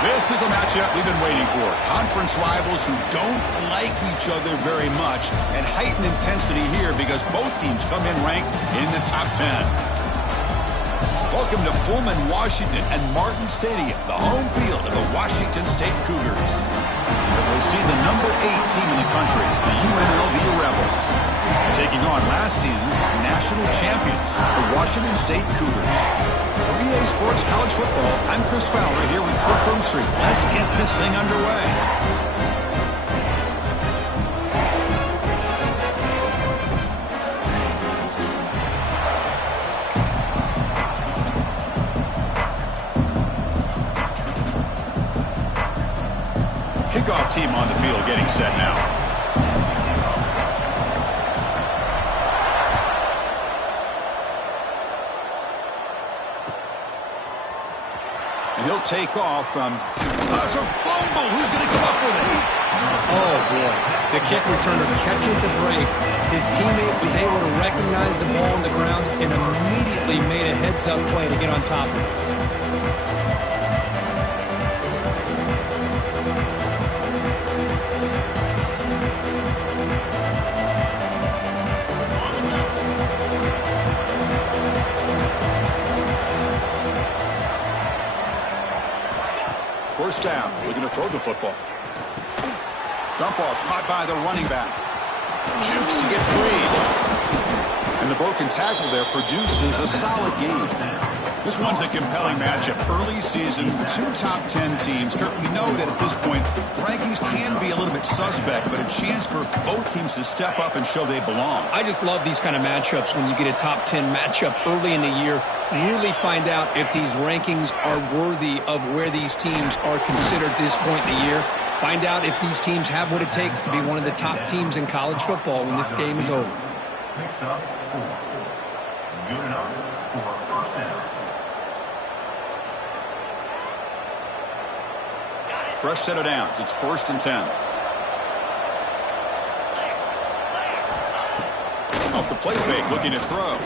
This is a matchup we've been waiting for. Conference rivals who don't like each other very much, and heightened intensity here because both teams come in ranked in the top 10. Welcome to Pullman, Washington, and Martin Stadium, the home field of the Washington State Cougars. We'll see the number 8 team in the country, the UNLV Rebels, taking on last season's national champions, the Washington State Cougars. For EA Sports College Football, I'm Chris Fowler here with Kirk Broomstreet. Let's get this thing underway. Kickoff team on the field getting set now. And he'll take off from... There's a fumble. Who's going to come up with it? Oh, boy. The kick returner catches a break. His teammate was able to recognize the ball on the ground and immediately made a heads-up play to get on top of it. First down, looking to throw the football. Dump off, caught by the running back. Jukes to get free. And the broken tackle there produces a solid gain. This one's a compelling matchup. Early season, 2 top 10 teams. Kirk, we know that at this point, rankings can be a little bit suspect, but a chance for both teams to step up and show they belong. I just love these kind of matchups when you get a top 10 matchup early in the year. Really find out if these rankings are worthy of where these teams are considered at this point in the year. Find out if these teams have what it takes to be one of the top teams in college football when this game is over. Picks up 4. Good enough for first down. Fresh set of downs. It's 1st and 10. Off the play fake, looking to throw.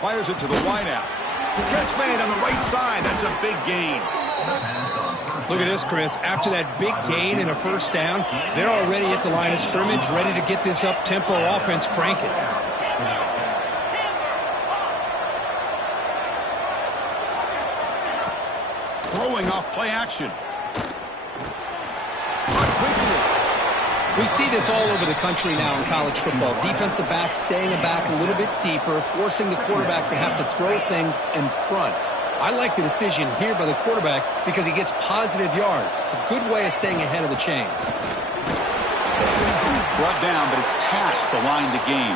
Fires it to the wideout. Catch made on the right side. That's a big gain. Look at this, Chris. After that big gain and a first down, they're already at the line of scrimmage, ready to get this up-tempo offense cranking. Throwing off play action. We see this all over the country now in college football. Defensive backs staying back a little bit deeper, forcing the quarterback to have to throw things in front. I like the decision here by the quarterback because he gets positive yards. It's a good way of staying ahead of the chains. Brought down, but it's past the line to gain.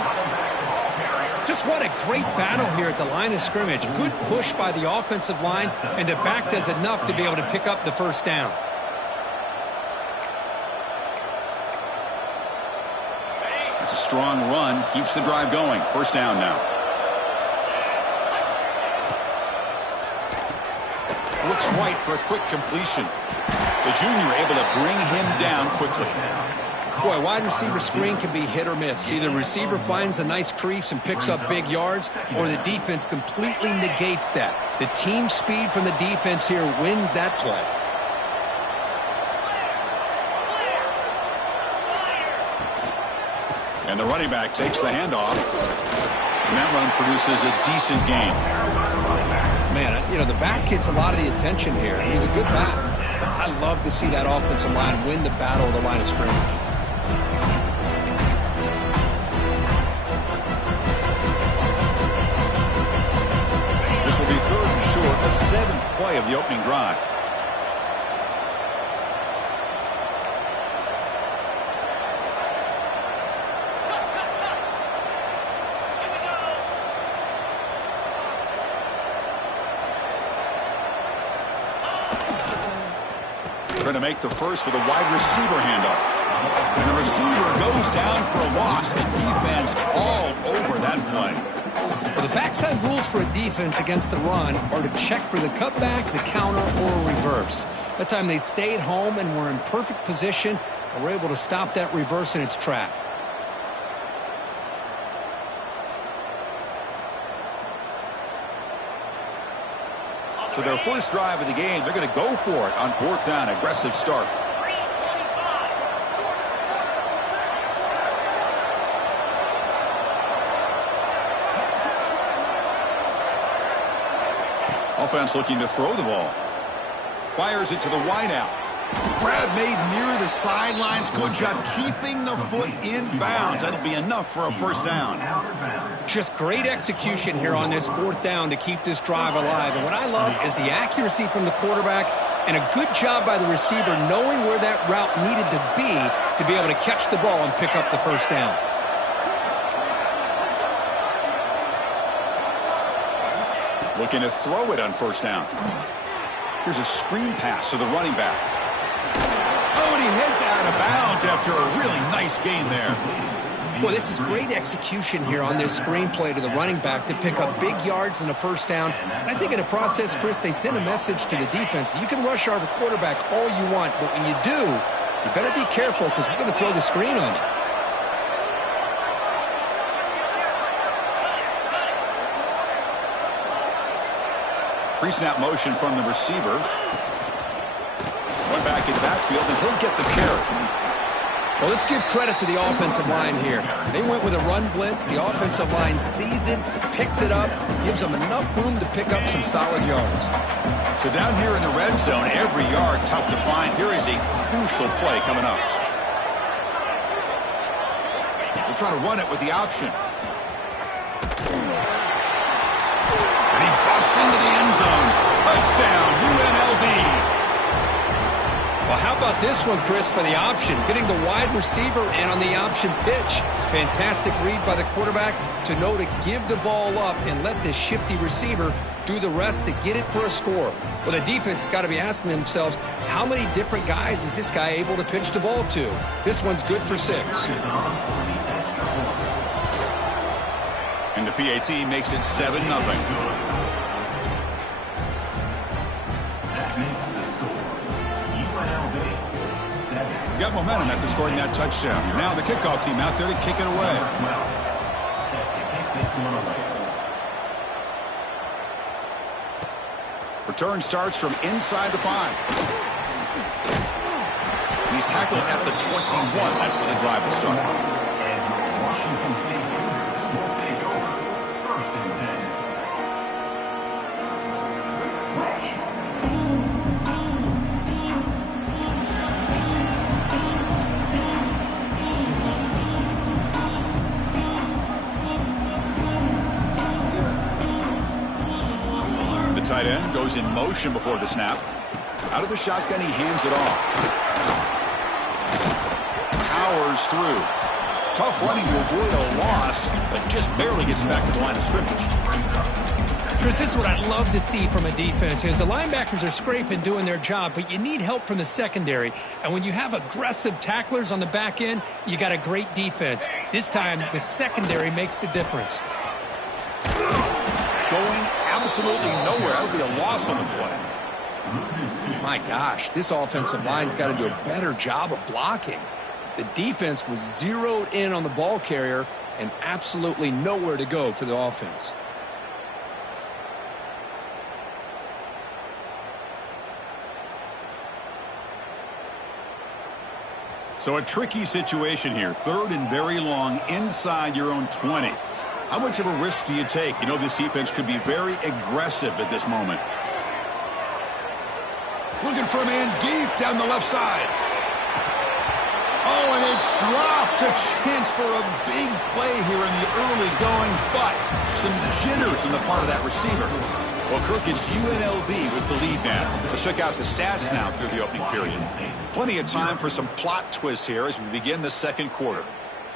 Just what a great battle here at the line of scrimmage. Good push by the offensive line, and the back does enough to be able to pick up the first down. It's a strong run, keeps the drive going. First down now. Looks right for a quick completion. The junior able to bring him down quickly. Boy, wide receiver screen can be hit or miss. Either receiver finds a nice crease and picks up big yards, or the defense completely negates that. The team speed from the defense here wins that play. And the running back takes the handoff. And that run produces a decent gain. Man, you know, the back gets a lot of the attention here. He's a good back. I love to see that offensive line win the battle of the line of scrimmage. This will be 3rd and short, a 7th play of the opening drive. Going to make the first with a wide receiver handoff. And the receiver goes down for a loss. The defense all over that play. Well, the backside rules for a defense against the run are to check for the cutback, the counter, or a reverse. That time they stayed home and were in perfect position and were able to stop that reverse in its track. So their first drive of the game, they're going to go for it on 4th down. Aggressive start. Offense looking to throw the ball. Fires it to the wideout. Grab made near the sidelines. Good job keeping the foot in bounds. That'll be enough for a first down. Just great execution here on this 4th down to keep this drive alive. And what I love is the accuracy from the quarterback and a good job by the receiver knowing where that route needed to be able to catch the ball and pick up the first down. Looking to throw it on 1st down. Here's a screen pass to the running back. Oh, and he heads out of bounds after a really nice gain there. Boy, this is great execution here on this screenplay to the running back to pick up big yards and a first down. And I think in the process, Chris, they send a message to the defense. You can rush our quarterback all you want, but when you do, you better be careful because we're going to throw the screen on you. Pre-snap motion from the receiver. Going back in the backfield, and he'll get the carry. Well, let's give credit to the offensive line here. They went with a run blitz. The offensive line sees it, picks it up, gives them enough room to pick up some solid yards. So down here in the red zone, every yard tough to find. Here is a crucial play coming up. We'll try to run it with the option. And he busts into the end zone. Touchdown, UNLV. Well, how about this one, Chris, for the option? Getting the wide receiver in on the option pitch. Fantastic read by the quarterback to know to give the ball up and let the shifty receiver do the rest to get it for a score. Well, the defense has got to be asking themselves, how many different guys is this guy able to pitch the ball to? This one's good for 6. And the PAT makes it 7-0. Got momentum after scoring that touchdown. Now the kickoff team out there to kick it away. Return starts from inside the 5. He's tackled at the 21. That's where the drive will start. Washington State Cougars will take over 1st and 10. Tight end goes in motion before the snap. Out of the shotgun, he hands it off. Powers through. Tough running to avoid a loss, but just barely gets back to the line of scrimmage. Chris, this is what I love to see from a defense is the linebackers are scraping, doing their job, but you need help from the secondary. And when you have aggressive tacklers on the back end, you got a great defense. This time, the secondary makes the difference. Going absolutely nowhere. That would be a loss on the play. My gosh, this offensive line's got to do a better job of blocking. The defense was zeroed in on the ball carrier and absolutely nowhere to go for the offense. So a tricky situation here. 3rd and very long inside your own 20. How much of a risk do you take? You know this defense could be very aggressive at this moment. Looking for a man deep down the left side. Oh, and it's dropped. A chance for a big play here in the early going, but some jitters on the part of that receiver. Well, Kirk, it's UNLV with the lead now. Let's check out the stats now through the opening period. Plenty of time for some plot twists here as we begin the 2nd quarter.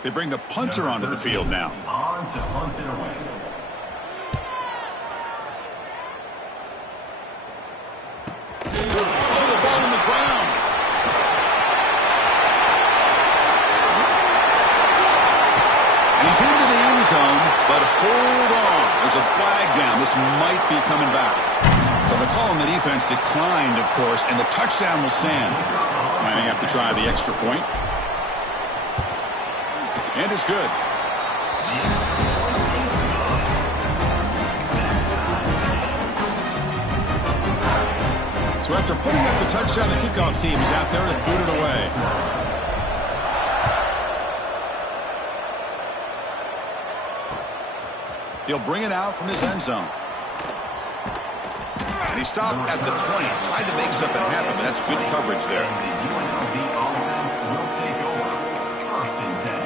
They bring the punter onto the field now. On to punt it away. Oh, the ball on the ground. And he's into the end zone, but hold on. There's a flag down. This might be coming back. So the call on the defense declined, of course, and the touchdown will stand. Might have to try the extra point. And it's good. So after putting up the touchdown, the kickoff team is out there to boot it away. He'll bring it out from his end zone. And he stopped at the 20. Tried to make something happen, but that's good coverage there. The UNLV offense will take over. 1st and 10.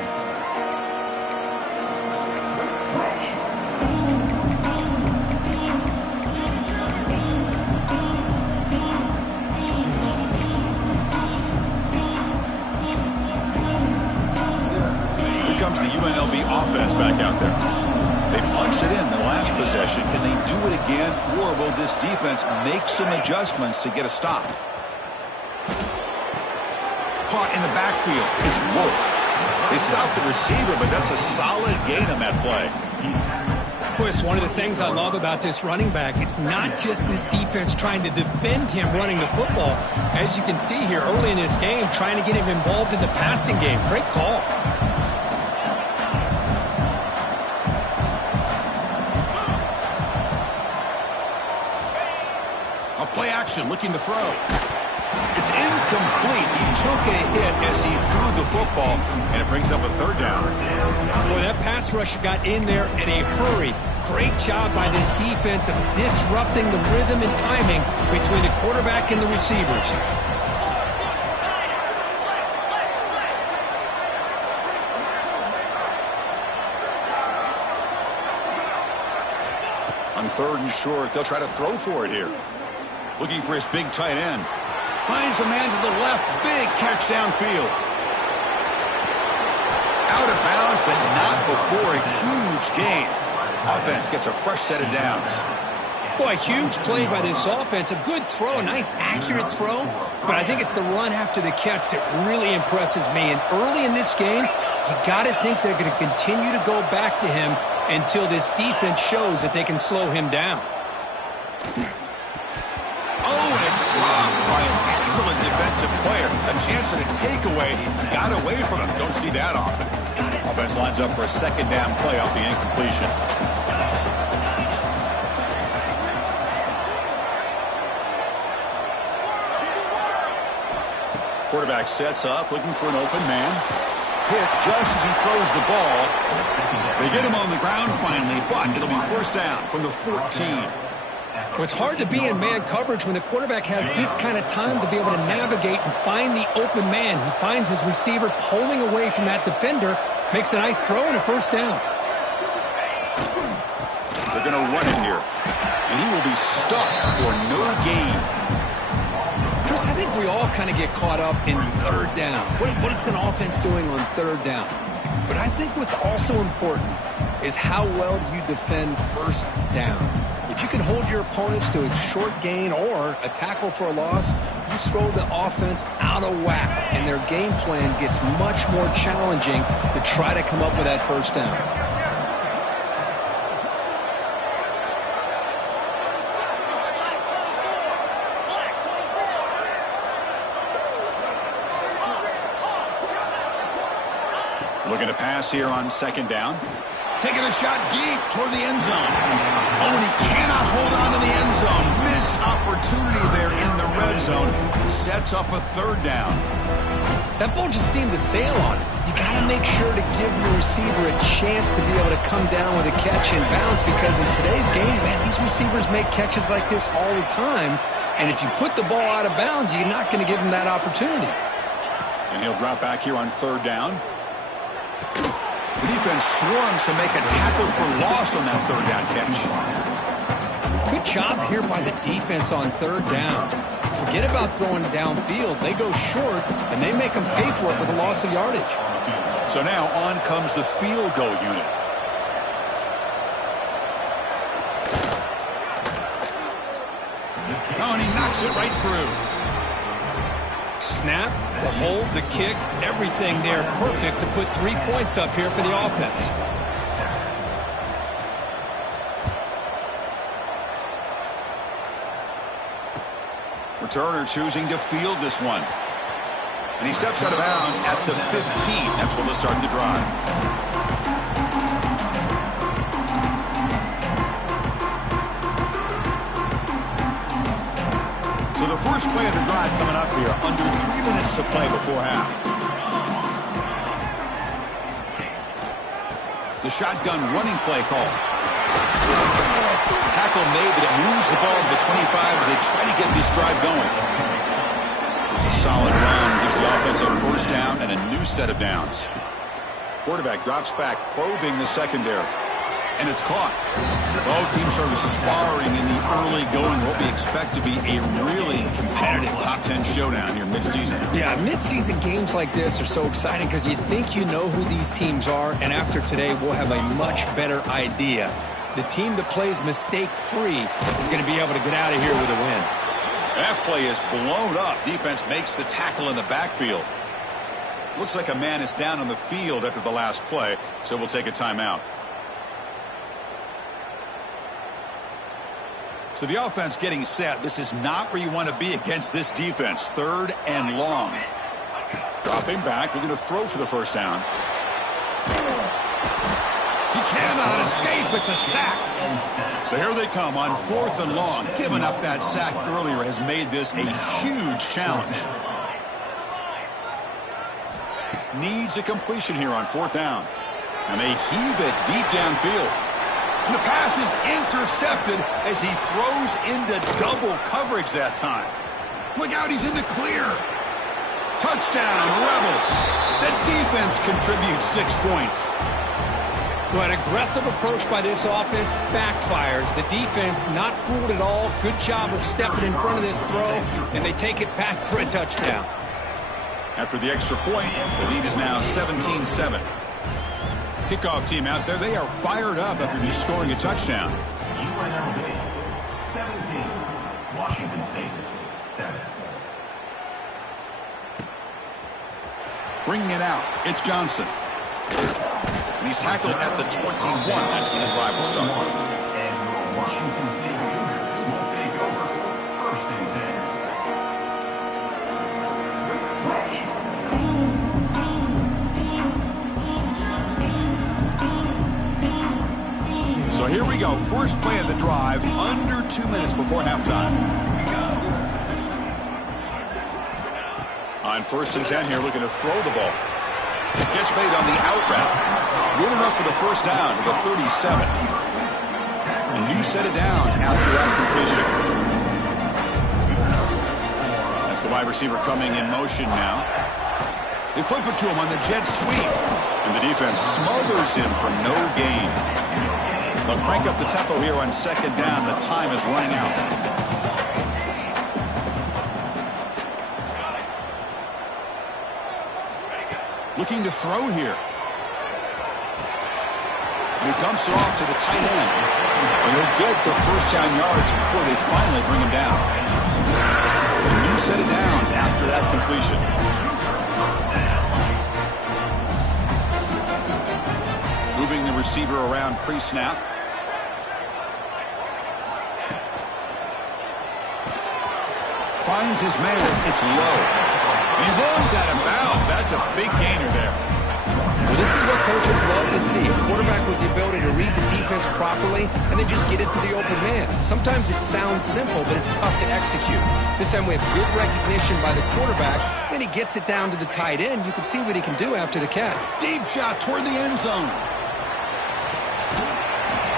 Here comes the UNLV offense back out there. They punched it in the last possession. Can they do it again, or will this defense make some adjustments to get a stop? Caught in the backfield. It's Wolf. They stopped the receiver, but that's a solid gain on that play. Boy, it's one of the things I love about this running back. It's not just this defense trying to defend him running the football. As you can see here early in this game, trying to get him involved in the passing game. Great call. Play action, looking to throw. It's incomplete. He took a hit as he threw the football, and it brings up a 3rd down. Boy, that pass rusher got in there in a hurry. Great job by this defense of disrupting the rhythm and timing between the quarterback and the receivers. On 3rd and short, they'll try to throw for it here. Looking for his big tight end. Finds a man to the left. Big catch downfield. Out of bounds, but not before a huge gain. Offense gets a fresh set of downs. Boy, huge play by this offense. A good throw, a nice accurate throw. But I think it's the run after the catch that really impresses me. And early in this game, you got to think they're going to continue to go back to him until this defense shows that they can slow him down. Oh, and it's dropped by an excellent defensive player. A chance at a takeaway. Got away from him. Don't see that often. Offense lines up for a 2nd down play off the incompletion. Quarterback sets up, looking for an open man. Hit just as he throws the ball. They get him on the ground finally, but it'll be 1st down from the 14. Well, it's hard to be in man coverage when the quarterback has this kind of time to be able to navigate and find the open man. He finds his receiver pulling away from that defender, makes a nice throw and a 1st down. They're going to run it here, and he will be stuffed for no gain. Chris, I think we all kind of get caught up in 3rd down. What is an offense doing on 3rd down? But I think what's also important is how well you defend 1st down. If you can hold your opponents to a short gain or a tackle for a loss, you throw the offense out of whack, and their game plan gets much more challenging to try to come up with that 1st down. Looking to pass here on 2nd down. Taking a shot deep toward the end zone. Oh, and he cannot hold on to the end zone. Missed opportunity there in the red zone. Sets up a 3rd down. That ball just seemed to sail on it. You got to make sure to give your receiver a chance to be able to come down with a catch and bounce, because in today's game, man, these receivers make catches like this all the time. And if you put the ball out of bounds, you're not going to give them that opportunity. And he'll drop back here on 3rd down. The defense swarms to make a tackle for loss on that 3rd down catch. Good job here by the defense on 3rd down. Forget about throwing downfield. They go short, and they make them pay for it with a loss of yardage. So now on comes the field goal unit. Oh, and he knocks it right through. Snap, the hold, the kick, everything there perfect to put 3 points up here for the offense. Returner choosing to field this one. And he steps out of bounds at the 15. That's when they'll start the drive. So So the first play of the drive coming up here, under 3 minutes to play before half. The shotgun running play call. Tackle made, but it moves the ball to the 25 as they try to get this drive going. It's a solid run, gives the offense a first down and a new set of downs. Quarterback drops back, probing the secondary. And it's caught. Both teams sort of sparring in the early going, what we expect to be a really competitive top 10 showdown here mid-season. Yeah, mid-season games like this are so exciting because you think you know who these teams are, and after today we'll have a much better idea. The team that plays mistake-free is going to be able to get out of here with a win. That play is blown up. Defense makes the tackle in the backfield. Looks like a man is down on the field after the last play, so we'll take a timeout. So the offense getting set. This is not where you want to be against this defense. 3rd and long. Dropping back. We're going to throw for the first down. He cannot escape. It's a sack. So here they come on 4th and long. Giving up that sack earlier has made this a huge challenge. Needs a completion here on 4th down. And they heave it deep downfield. And the pass is intercepted as he throws into double coverage that time. Look out, he's in the clear. Touchdown, Rebels. The defense contributes 6 points. Well, an aggressive approach by this offense backfires. The defense not fooled at all. Good job of stepping in front of this throw, and they take it back for a touchdown. After the extra point, the lead is now 17-7. Kickoff team out there, they are fired up after just scoring a touchdown. UNLV 17, Washington State 7. Bringing it out, it's Johnson. And he's tackled at the 21. That's when the drive will start. And your Washington State Cougars will take over 1st and 10. So here we go. First play of the drive, under 2 minutes before halftime. On 1st and 10 here, looking to throw the ball. Catch made on the out route. Good enough for the first down to the 37. A new set of downs after that completion. That's the wide receiver coming in motion now. They flip it to him on the jet sweep. And the defense smothers him for no gain. They'll crank up the tempo here on 2nd down. The time is running out. Looking to throw here. And he dumps it off to the tight end. And he'll get the first down yards before they finally bring him down. A new set of downs after that completion. Moving the receiver around pre-snap. Finds his man. It's low. He runs out of bounds. That's a big gainer there. Well, this is what coaches love to see. A quarterback with the ability to read the defense properly and then just get it to the open man. Sometimes it sounds simple, but it's tough to execute. This time we have good recognition by the quarterback. Then he gets it down to the tight end. You can see what he can do after the catch. Deep shot toward the end zone.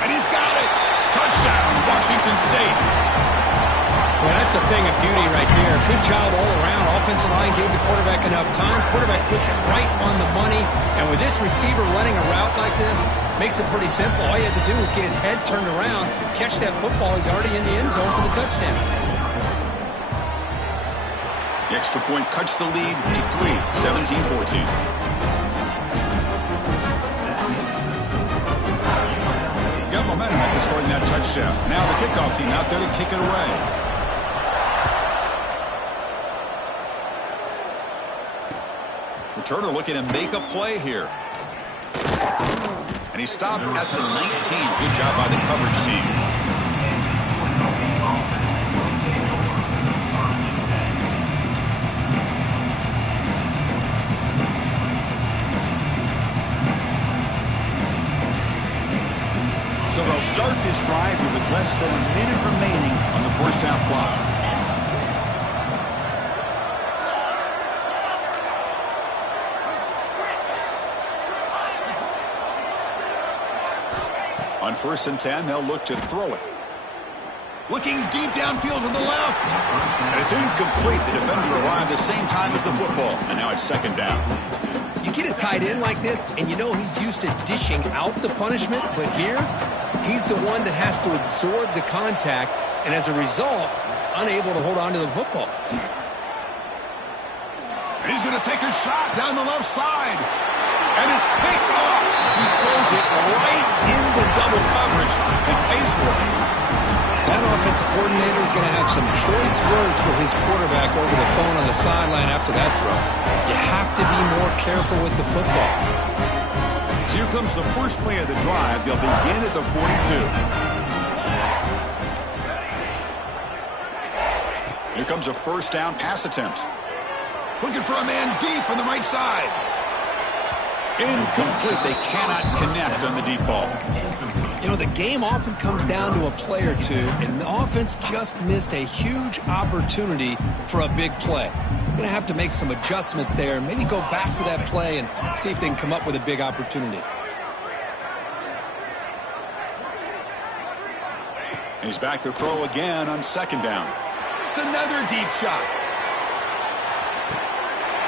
And he's got it. Touchdown, Washington State. Well, that's a thing of beauty right there. Good job all around. Offensive line gave the quarterback enough time. Quarterback puts it right on the money. And with this receiver running a route like this, makes it pretty simple. All you have to do is get his head turned around, catch that football. He's already in the end zone for the touchdown. The extra point cuts the lead to 3, 17-14. Got momentum after scoring that touchdown. Now the kickoff team out there to kick it away. Returner looking to make a play here. And he stopped at the 19. Good job by the coverage team. So they'll start this drive here with less than a minute remaining on the first half clock. On 1st and 10, they'll look to throw it. Looking deep downfield to the left. And it's incomplete. The defender arrived the same time as the football. And now it's 2nd down. You get a tight end like this, and you know he's used to dishing out the punishment, but here, he's the one that has to absorb the contact, and as a result, he's unable to hold on to the football. And he's going to take a shot down the left side. And it's picked off. He throws it right into double coverage and pays for it. That offensive coordinator is going to have some choice words for his quarterback over the phone on the sideline after that throw. You have to be more careful with the football. So here comes the first play of the drive. They'll begin at the 42. Here comes a 1st down pass attempt. Looking for a man deep on the right side. Incomplete. They cannot connect on the deep ball. You know, the game often comes down to a play or two, and the offense just missed a huge opportunity for a big play. Going to have to make some adjustments there and maybe go back to that play and see if they can come up with a big opportunity. And he's back to throw again on 2nd down. It's another deep shot.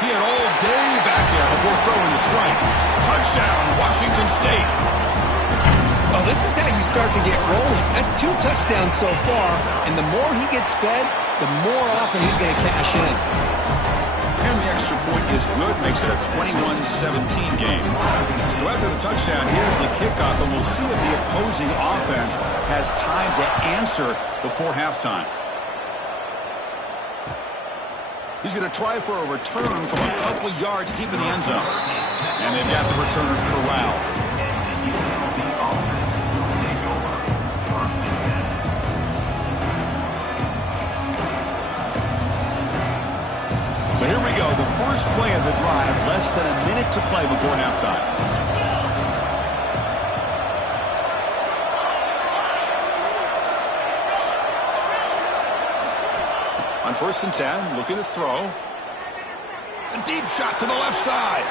He had all day back there before throwing the strike. Touchdown, Washington State. Well, this is how you start to get rolling. That's 2 touchdowns so far, and the more he gets fed, the more often he's going to cash in. And the extra point is good, makes it a 21-17 game. So after the touchdown, here's the kickoff, and we'll see if the opposing offense has time to answer before halftime. He's going to try for a return from a couple of yards deep in the end zone. And they've got the returner corralled. So here we go, the first play of the drive, less than a minute to play before halftime. On 1st and 10, looking to throw. A deep shot to the left side.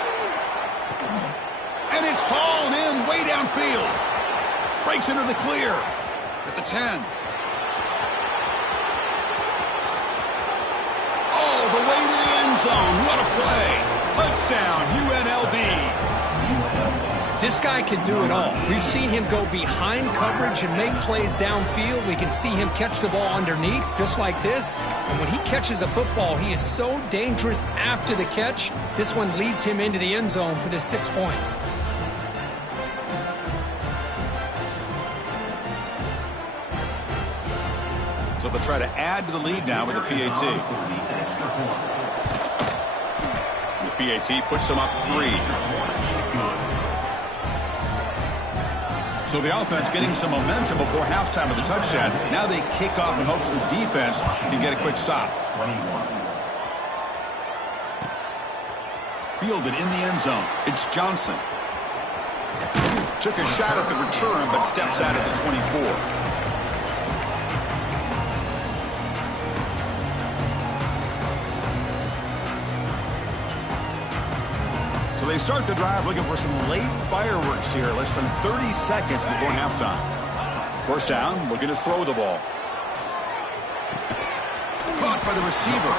And it's hauled in way downfield. Breaks into the clear at the 10. All the way to the end zone. What a play. Touchdown, UNLV. This guy can do it all. We've seen him go behind coverage and make plays downfield. We can see him catch the ball underneath, just like this. And when he catches a football, he is so dangerous after the catch. This one leads him into the end zone for the 6 points. So they'll try to add to the lead now with the PAT. The PAT puts them up 3. So the offense getting some momentum before halftime of the touchdown. Now they kick off in hopes the defense can get a quick stop. Fielded in the end zone. It's Johnson. Took a shot at the return, but steps out at the 24. So they start the drive looking for some late fireworks here, less than 30 seconds before halftime. 1st down, looking to throw the ball. Caught by the receiver.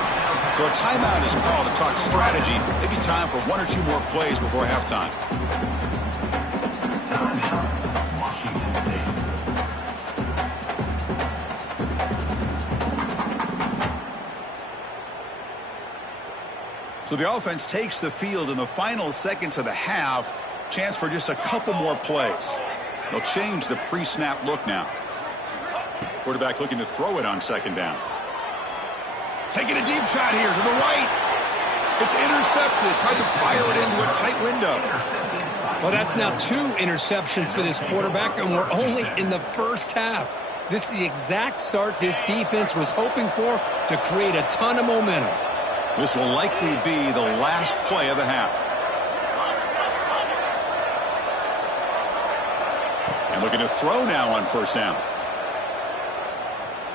So a timeout is called to talk strategy. Maybe time for 1 or 2 more plays before halftime. So the offense takes the field in the final seconds of the half. Chance for just a couple more plays. They'll change the pre-snap look now. Quarterback looking to throw it on 2nd down. Taking a deep shot here to the right. It's intercepted. Tried to fire it into a tight window. Well, that's now 2 interceptions for this quarterback, and we're only in the first half. This is the exact start this defense was hoping for to create a ton of momentum. This will likely be the last play of the half. And looking to throw now on 1st down.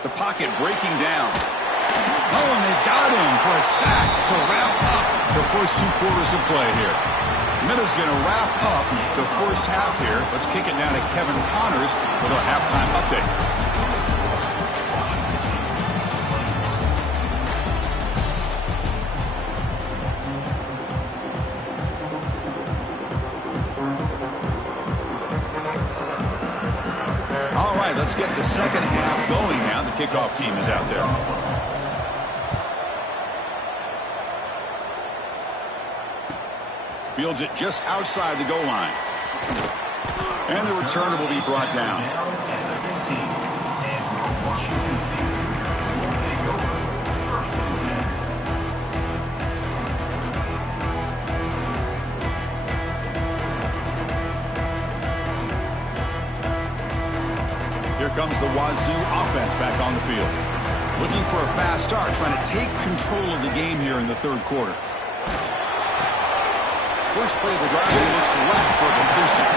The pocket breaking down. Oh, and they've got him for a sack to wrap up the first 2 quarters of play here. Miller's going to wrap up the first half here. Let's kick it now to Kevin Connors with our halftime update. All right, let's get the second half going now. The kickoff team is out there. Fields it just outside the goal line. And the returner will be brought down. Here comes the Wazoo offense back on the field. Looking for a fast start, trying to take control of the game here in the third quarter. First play of the drive, he looks left for a completion.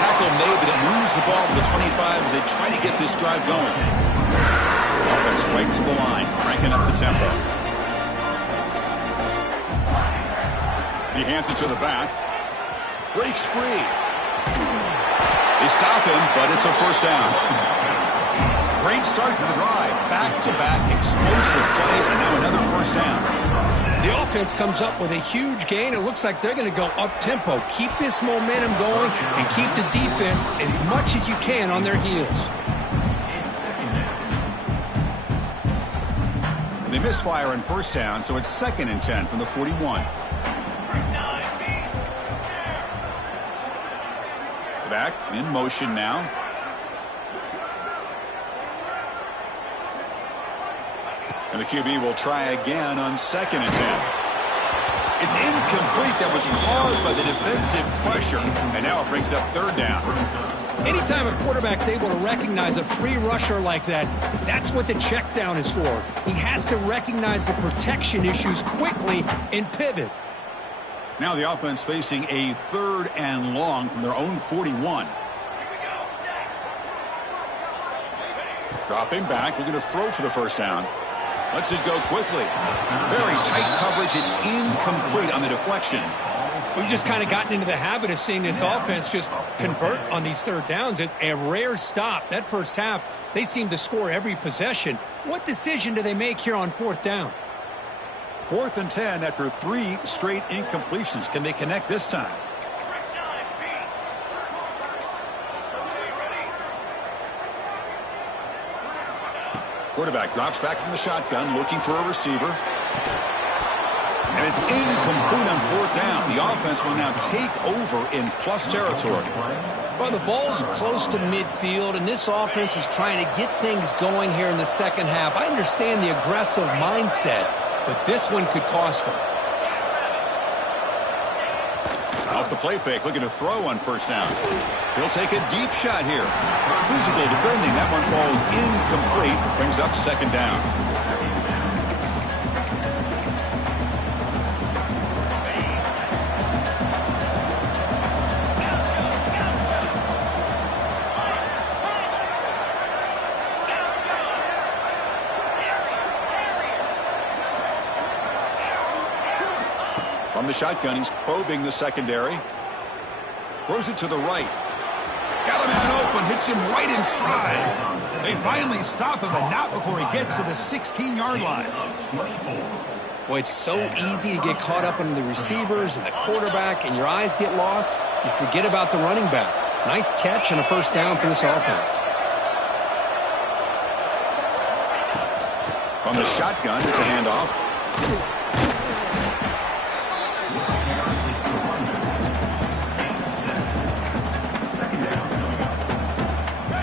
Tackle made, but it moves the ball to the 25 as they try to get this drive going. Offense right to the line, cranking up the tempo. He hands it to the back. Breaks free. They stop him, but it's a first down. Great start to the drive. Back-to-back explosive plays, and now another first down. The offense comes up with a huge gain. It looks like they're going to go up-tempo. Keep this momentum going and keep the defense as much as you can on their heels. They misfire on first down, so it's 2nd and 10 from the 41. Back in motion now. And the QB will try again on 2nd and 10. It's incomplete. That was caused by the defensive pressure. And now it brings up 3rd down. Anytime a quarterback's able to recognize a free rusher like that, that's what the check down is for. He has to recognize the protection issues quickly and pivot. Now the offense facing a 3rd and long from their own 41. Dropping back, looking to throw for the first down. Lets it go quickly. Very tight coverage. It's incomplete on the deflection. We've just kind of gotten into the habit of seeing this offense just convert on these 3rd downs. It's a rare stop. That first half, they seem to score every possession. What decision do they make here on 4th down? 4th and 10 after 3 straight incompletions. Can they connect this time? Quarterback drops back from the shotgun, looking for a receiver. And it's incomplete on 4th down. The offense will now take over in plus territory. Well, the ball's close to midfield, and this offense is trying to get things going here in the second half. I understand the aggressive mindset, but this one could cost them. Off the play fake, looking to throw on first down. He'll take a deep shot here. Physical defending. That one falls incomplete. Brings up 2nd down. From the shotgun, he's probing the secondary. Throws it to the right. Got a man open, hits him right in stride. They finally stop him, but not before he gets to the 16-yard line. Boy, it's so easy to get caught up in the receivers and the quarterback, and your eyes get lost. You forget about the running back. Nice catch and a first down for this offense. From the shotgun, it's a handoff.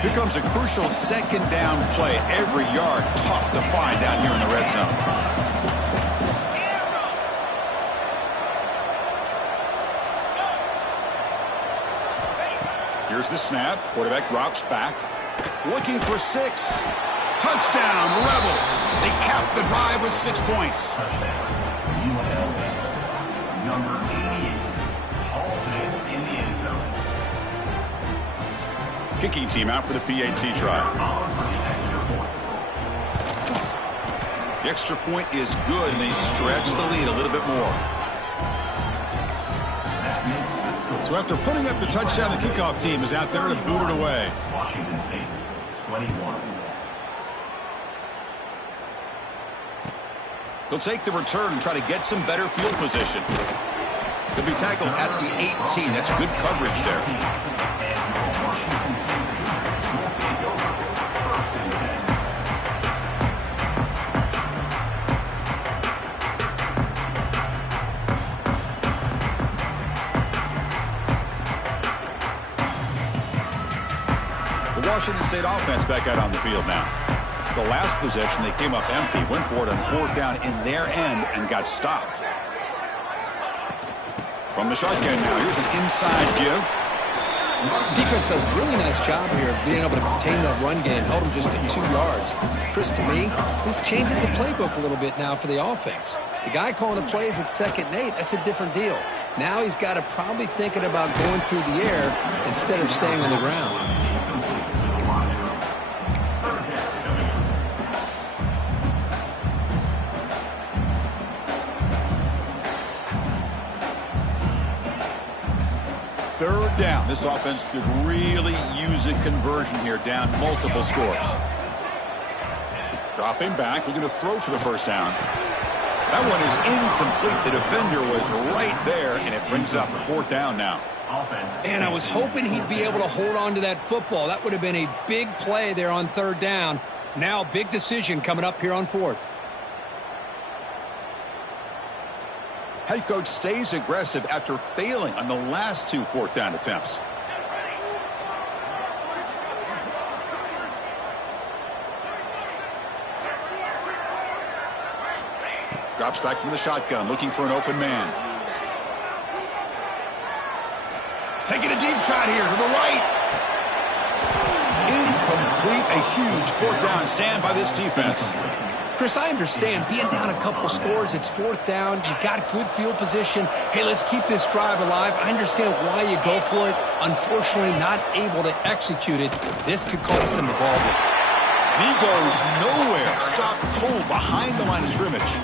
Here comes a crucial 2nd down play. Every yard tough to find down here in the red zone. Here's the snap. Quarterback drops back. Looking for 6. Touchdown, Rebels. They cap the drive with 6 points. Number 88, Halsey in the end zone. Kicking team out for the PAT try. The extra point is good, and they stretch the lead a little bit more. That makes So after putting up the touchdown, the kickoff team is out there to boot it away. Washington State, 21. They'll take the return and try to get some better field position. They'll be tackled at the 18. That's good coverage there. The Washington State offense back out on the field now. The last possession, they came up empty, went for it on fourth down in their end and got stopped. From the shotgun now, here's an inside give. Defense does a really nice job here of being able to contain that run game, held them just at 2 yards. Chris, to me, this changes the playbook a little bit now for the offense. The guy calling the plays at 2nd and 8, that's a different deal. Now he's got to probably thinking about going through the air instead of staying on the ground. Third down. This offense could really use a conversion here, down multiple scores. Dropping back, looking to throw for the first down. That one is incomplete. The defender was right there, and it brings up the fourth down now. And I was hoping he'd be able to hold on to that football. That would have been a big play there on third down. Now, big decision coming up here on fourth. Head coach stays aggressive after failing on the last 2 fourth down attempts. Drops back from the shotgun, looking for an open man. Taking a deep shot here to the right. Incomplete. A huge fourth down stand by this defense. Chris, I understand being down a couple scores, it's fourth down, you've got good field position. Hey, let's keep this drive alive. I understand why you go for it. Unfortunately, not able to execute it. This could cost him the ball game. He goes nowhere. Stopped cold behind the line of scrimmage.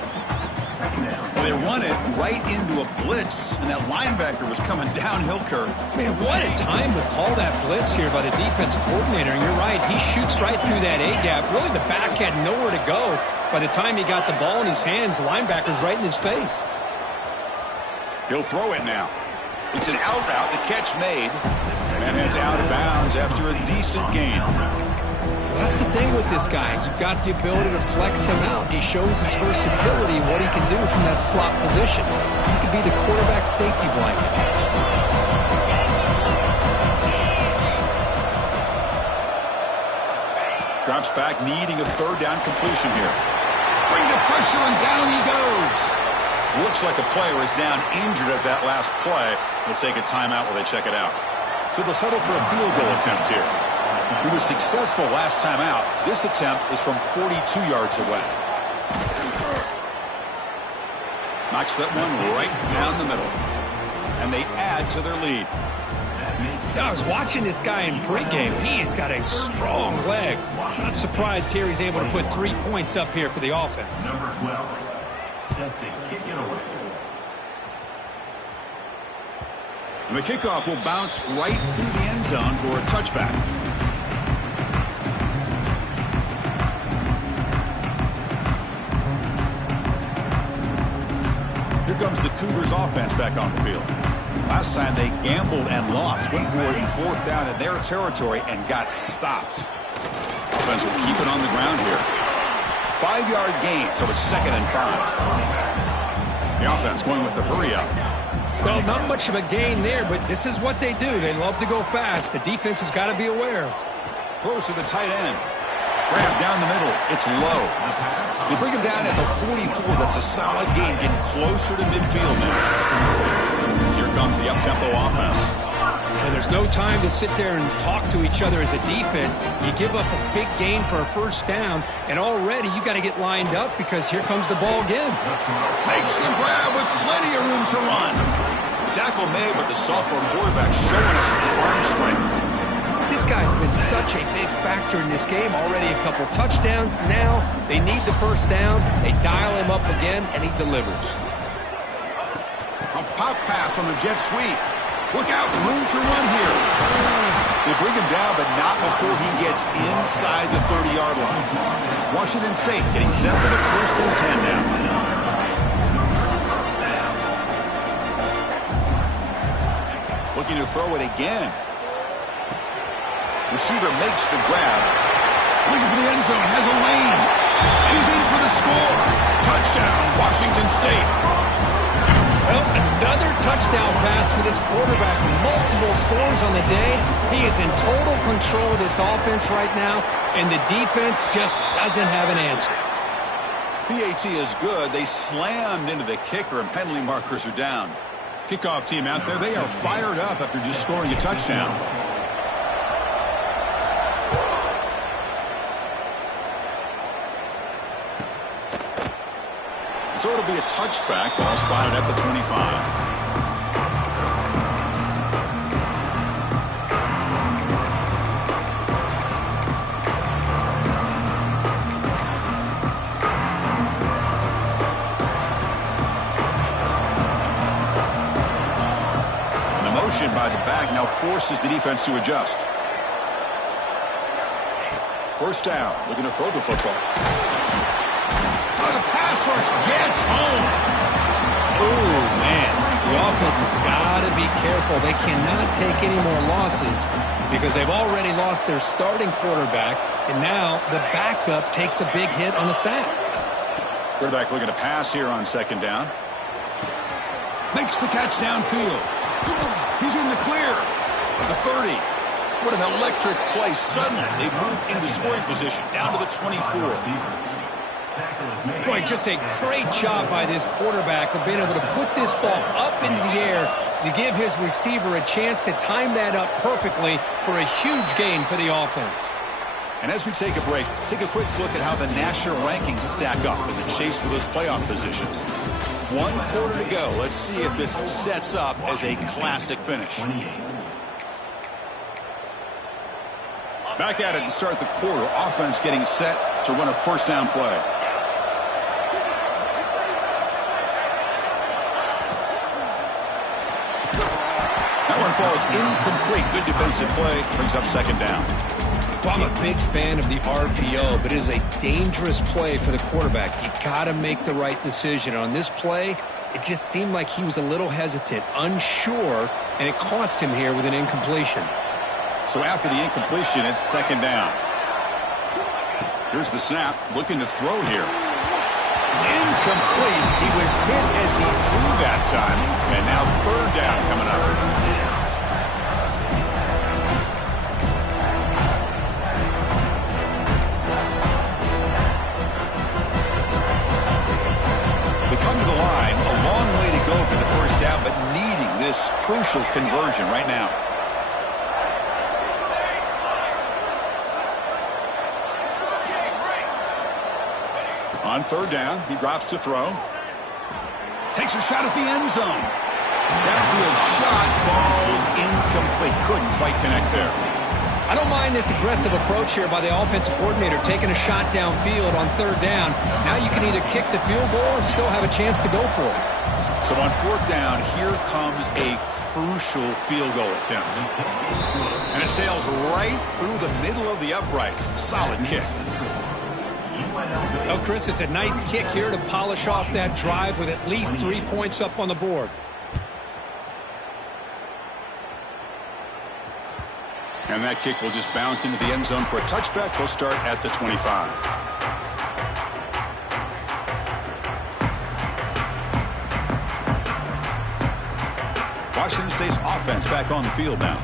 Well, they run it right into a blitz, and that linebacker was coming downhill, Kirk. Man, what a time to call that blitz here by the defensive coordinator. And you're right, he shoots right through that A-gap. Really, the back had nowhere to go. By the time he got the ball in his hands, the linebacker's right in his face. He'll throw it now. It's an out route, the catch made, and heads out of bounds after a decent gain. That's the thing with this guy. You've got the ability to flex him out. He shows his versatility, what he can do from that slot position. He could be the quarterback's safety blanket. Drops back, needing a third down completion here. Bring the pressure, and down he goes. Looks like a player is down injured at that last play. We'll take a timeout while they check it out. So they'll settle for a field goal attempt here. He was successful last time out. This attempt is from 42 yards away. Knocks that one right down the middle. And they add to their lead. I was watching this guy in pregame. He's got a strong leg. Not surprised here he's able to put 3 points up here for the offense. Number 12, set to kick it away. And the kickoff will bounce right through the end zone for a touchback. Here comes the Cougars offense back on the field. Last time they gambled and lost, went for it in fourth down in their territory and got stopped. Offense will keep it on the ground here. 5-yard gain, so it's 2nd and 5. The offense going with the hurry up. Well, not much of a gain there, but this is what they do. They love to go fast. The defense has got to be aware. Throws to the tight end. Grab down the middle. It's low. They bring him down at the 44. That's a solid gain, getting closer to midfield now. Here comes the up-tempo offense. And there's no time to sit there and talk to each other as a defense. You give up a big gain for a first down, and already you got to get lined up because here comes the ball again. Makes the grab with plenty of room to run. The tackle made, but the sophomore quarterback showing us the arm strength. This guy's been such a big factor in this game. Already a couple touchdowns. Now they need the first down. They dial him up again, and he delivers. A pop pass on the jet sweep. Look out, room to run here. They bring him down, but not before he gets inside the 30-yard line. Washington State getting set for the 1st and 10 now. Looking to throw it again. Receiver makes the grab. Looking for the end zone, has a lane. And he's in for the score. Touchdown, Washington State. Well, another touchdown pass for this quarterback. Multiple scores on the day. He is in total control of this offense right now, and the defense just doesn't have an answer. PAT is good. They slammed into the kicker, and penalty markers are down. Kickoff team out there, they are fired up after just scoring a touchdown. So it'll be a touchback, ball spotted at the 25. By the back now forces the defense to adjust. 1st down, looking to throw the football. Oh, the pass rush gets home. Oh, man. The offense has got to be careful. They cannot take any more losses because they've already lost their starting quarterback, and now the backup takes a big hit on the sack. Quarterback looking to pass here on 2nd down. Makes the catch downfield. He's in the clear. The 30. What an electric play. Suddenly, they move into scoring position down to the 24. Boy, just a great job by this quarterback of being able to put this ball up into the air to give his receiver a chance to time that up perfectly for a huge gain for the offense. And as we take a break, take a quick look at how the national rankings stack up in the chase for those playoff positions. 1 quarter to go. Let's see if this sets up as a classic finish. Back at it to start the quarter. Offense getting set to run a 1st down play. That one falls incomplete. Good defensive play. Brings up 2nd down. Well, I'm a big fan of the RPO, but it is a dangerous play for the quarterback. You got to make the right decision. On this play, it just seemed like he was a little hesitant, unsure, and it cost him here with an incompletion. So after the incompletion, it's 2nd down. Here's the snap, looking to throw here. It's incomplete. He was hit as he threw that time, and now 3rd down coming up. Coming to the line, a long way to go for the 1st down, but needing this crucial conversion right now. On 3rd down, he drops to throw. Takes a shot at the end zone. Downfield shot falls incomplete. Couldn't quite connect there. I don't mind this aggressive approach here by the offensive coordinator, taking a shot downfield on 3rd down. Now you can either kick the field goal or still have a chance to go for it. So on 4th down, here comes a crucial field goal attempt. And it sails right through the middle of the uprights. Solid kick. Oh, Chris, it's a nice kick here to polish off that drive with at least 3 points up on the board. And that kick will just bounce into the end zone for a touchback. They'll start at the 25. Washington State's offense back on the field now.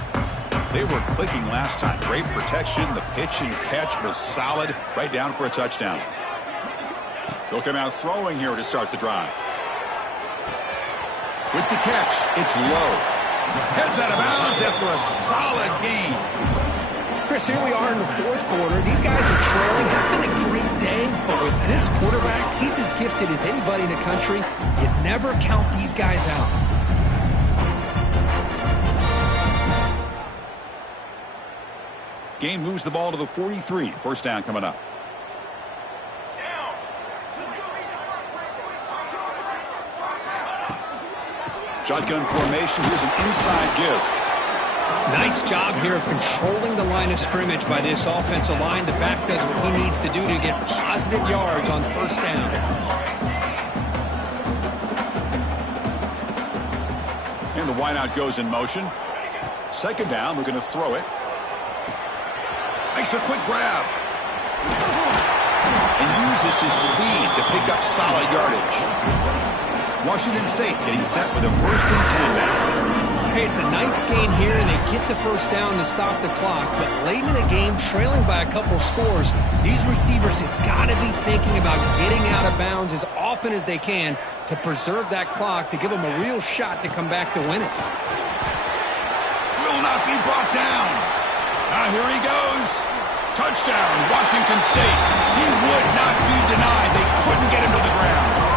They were clicking last time. Great protection. The pitch and catch was solid. Right down for a touchdown. They'll come out throwing here to start the drive. With the catch, it's low. Heads out of bounds after a solid gain. Chris, here we are in the 4th quarter. These guys are trailing. It's been a great day, but with this quarterback, he's as gifted as anybody in the country. You never count these guys out. Gain moves the ball to the 43. 1st down coming up. Shotgun formation. Here's an inside give. Nice job here of controlling the line of scrimmage by this offensive line. The back does what he needs to do to get positive yards on first down. And the wideout goes in motion. Second down, we're going to throw it. Makes a quick grab. And uses his speed to pick up solid yardage. Washington State getting set with a 1st and 10 now. Hey, it's a nice gain here, and they get the first down to stop the clock. But late in the game, trailing by a couple scores, these receivers have got to be thinking about getting out of bounds as often as they can to preserve that clock, to give them a real shot to come back to win it. Will not be brought down. Now here he goes. Touchdown, Washington State. He would not be denied. They couldn't get him to the ground.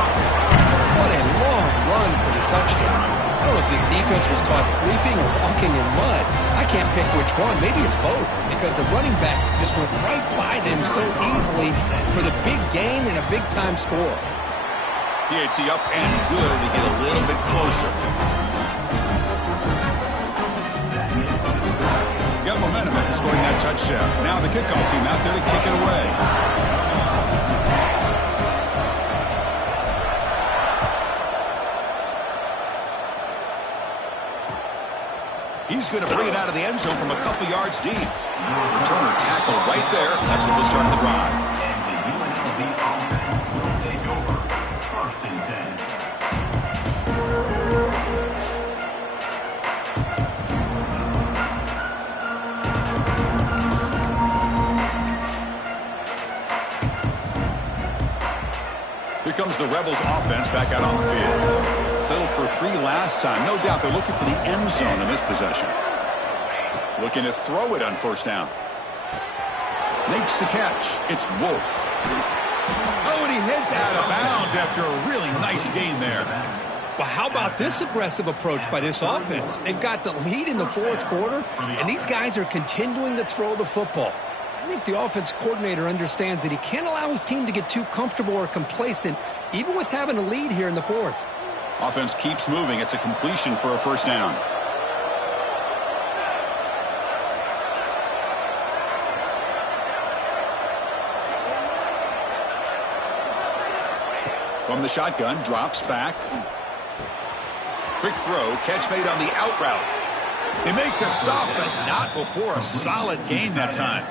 What a long run for the touchdown. I don't know if this defense was caught sleeping or walking in mud. I can't pick which one. Maybe it's both, because the running back just went right by them so easily for the big gain and a big-time score. PAT up and good to get a little bit closer. Got momentum after scoring that touchdown. Now the kickoff team out there to kick it away. He's going to bring it out of the end zone from a couple yards deep. Returner tackle right there. That's what will start the drive. And the UNLV offense will take over. 1st and 10. Here comes the Rebels offense back out on the field. Settled for 3 last time. No doubt they're looking for the end zone in this possession. Looking to throw it on first down. Makes the catch. It's Wolf. Oh, and he heads out of bounds after a really nice gain there. Well, how about this aggressive approach by this offense? They've got the lead in the 4th quarter, and these guys are continuing to throw the football. I think the offense coordinator understands that he can't allow his team to get too comfortable or complacent, even with having a lead here in the 4th. Offense keeps moving. It's a completion for a first down. From the shotgun, drops back. Quick throw, catch made on the out route. They make the stop, but not before a solid gain that time.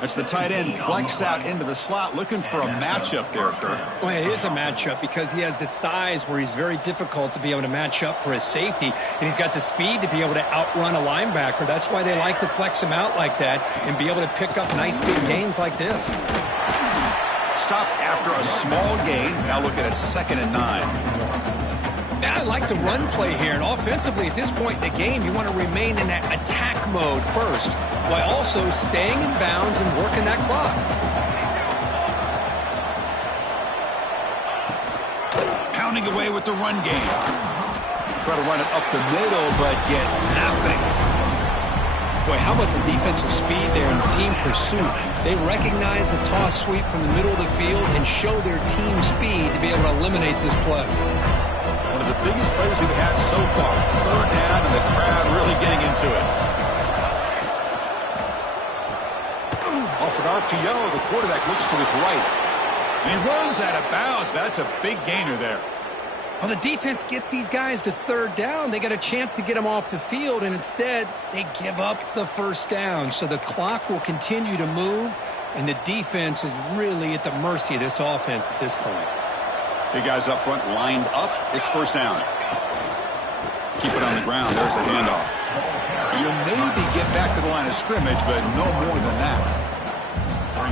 That's the tight end flexed out into the slot, looking for a matchup there, Kurt. Well, it is a matchup because he has the size where he's very difficult to be able to match up for his safety, and he's got the speed to be able to outrun a linebacker. That's why they like to flex him out like that and be able to pick up nice big gains like this. Stop after a small gain. Now looking at 2nd and 9. I like the run play here, and offensively at this point in the game, you want to remain in that attack mode first, while also staying in bounds and working that clock. Pounding away with the run game. Try to run it up the middle, but get nothing. Boy, how about the defensive speed there and team pursuit? They recognize the toss sweep from the middle of the field and show their team speed to be able to eliminate this play. One of the biggest plays we've had so far. 3rd down, and the crowd really getting into it. Off an RPO, the quarterback looks to his right. And he runs out of bounds. That's a big gainer there. Well, the defense gets these guys to 3rd down. They got a chance to get them off the field, and instead they give up the first down. So the clock will continue to move, and the defense is really at the mercy of this offense at this point. Big guys up front lined up. It's first down. Keep it on the ground. There's the handoff. You maybe get back to the line of scrimmage, but no more than that.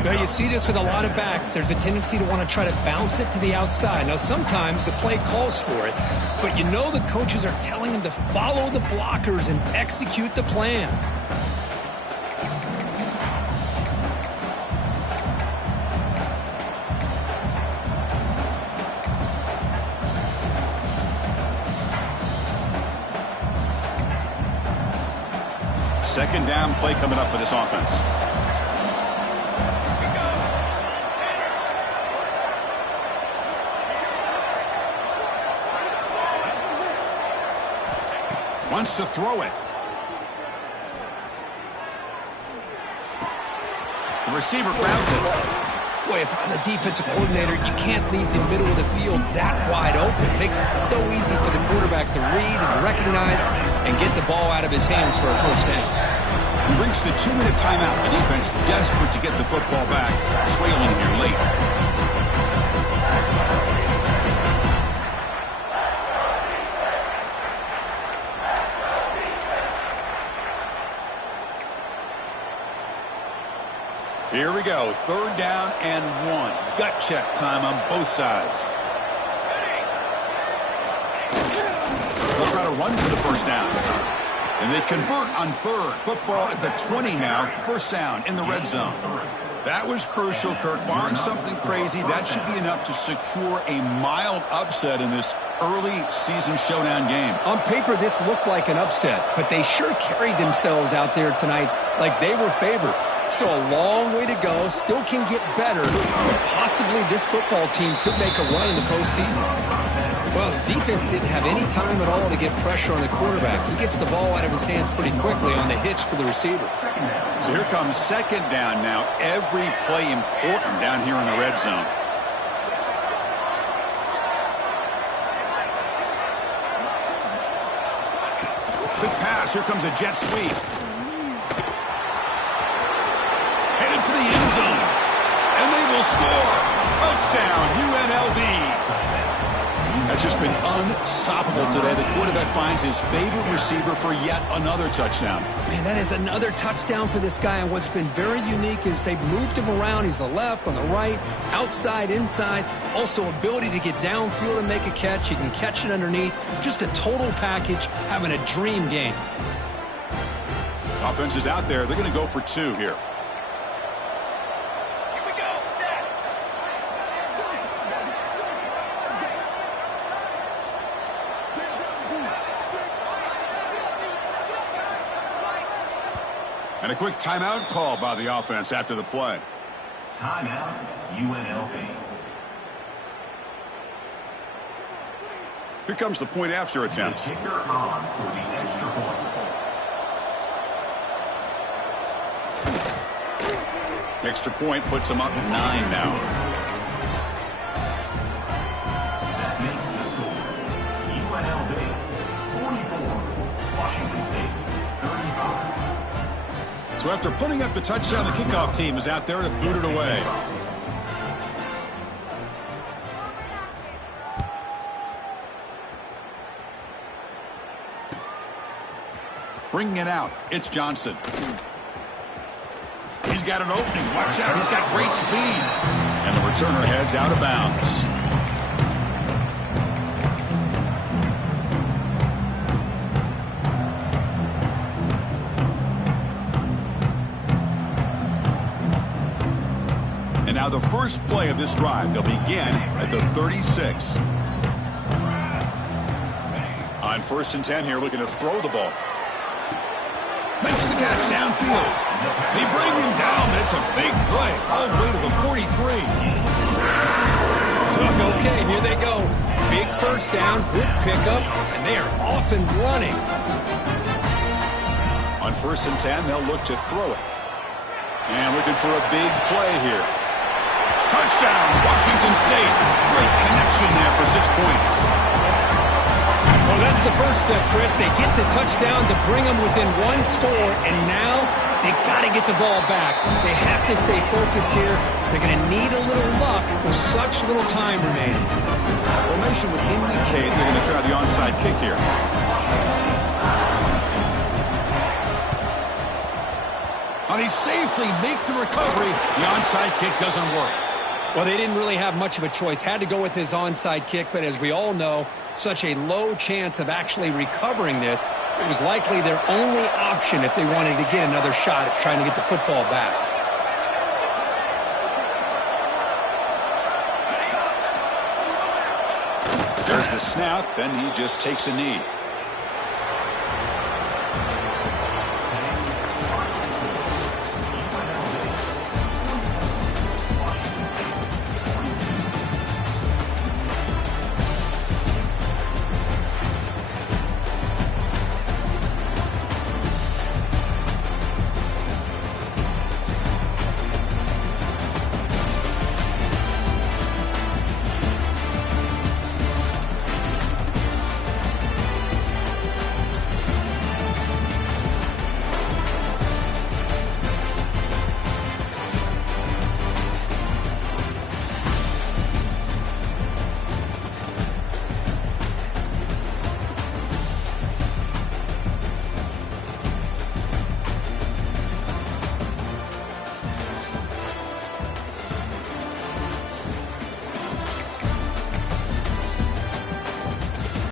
Now, you see this with a lot of backs. There's a tendency to want to try to bounce it to the outside. Now, sometimes the play calls for it, but you know the coaches are telling them to follow the blockers and execute the plan. Second down play coming up for this offense. Wants to throw it. The receiver grabs it. Boy, if I'm a defensive coordinator, you can't leave the middle of the field that wide open. It makes it so easy for the quarterback to read and recognize and get the ball out of his hands for a first down. We reached the 2-minute timeout. The defense desperate to get the football back, trailing here late. Here we go, 3rd down and 1. Gut check time on both sides. They'll try to run for the first down. And they convert on 3rd. Football at the 20 now. First down in the red zone. That was crucial, Kirk. Barring something crazy, that should be enough to secure a mild upset in this early season showdown game. On paper, this looked like an upset, but they sure carried themselves out there tonight like they were favored. Still a long way to go. Still can get better. Possibly this football team could make a run in the postseason. Well, the defense didn't have any time at all to get pressure on the quarterback. He gets the ball out of his hands pretty quickly on the hitch to the receiver. So here comes 2nd down now. Every play important down here in the red zone. Quick pass. Here comes a jet sweep. Headed for the end zone. And they will score. Touchdown, UNLV. That's just been unstoppable today. The quarterback finds his favorite receiver for yet another touchdown. Man, that is another touchdown for this guy. And what's been very unique is they've moved him around. He's the left, on the right, outside, inside. Also, ability to get downfield and make a catch. He can catch it underneath. Just a total package, having a dream game. Offense is out there. They're going to go for 2 here. And a quick timeout call by the offense after the play. Timeout, UNLV. Here comes the point after attempt. The kicker on for the extra point. Extra point puts them up 9 now. That makes the score. UNLV 44, Washington State 35. So after putting up the touchdown, the kickoff team is out there to boot it away. Bringing it out, it's Johnson. He's got an opening. Watch out, he's got great speed. And the returner heads out of bounds. And now the first play of this drive, they'll begin at the 36. On 1st and 10 here, looking to throw the ball. Makes the catch downfield. They bring him down, but it's a big play all the way to the 43. Okay, here they go. Big first down, good pickup, and they are off and running. On 1st and 10, they'll look to throw it. And looking for a big play here. Touchdown, Washington State. Great connection there for 6 points. Well, that's the first step, Chris. They get the touchdown to bring them within 1 score, and now they got to get the ball back. They have to stay focused here. They're going to need a little luck with such little time remaining. Formation would indicate they're going to try the onside kick here. And they safely make the recovery. The onside kick doesn't work. Well, they didn't really have much of a choice. Had to go with his onside kick, but as we all know, such a low chance of actually recovering this. It was likely their only option if they wanted to get another shot at trying to get the football back. There's the snap, and he just takes a knee.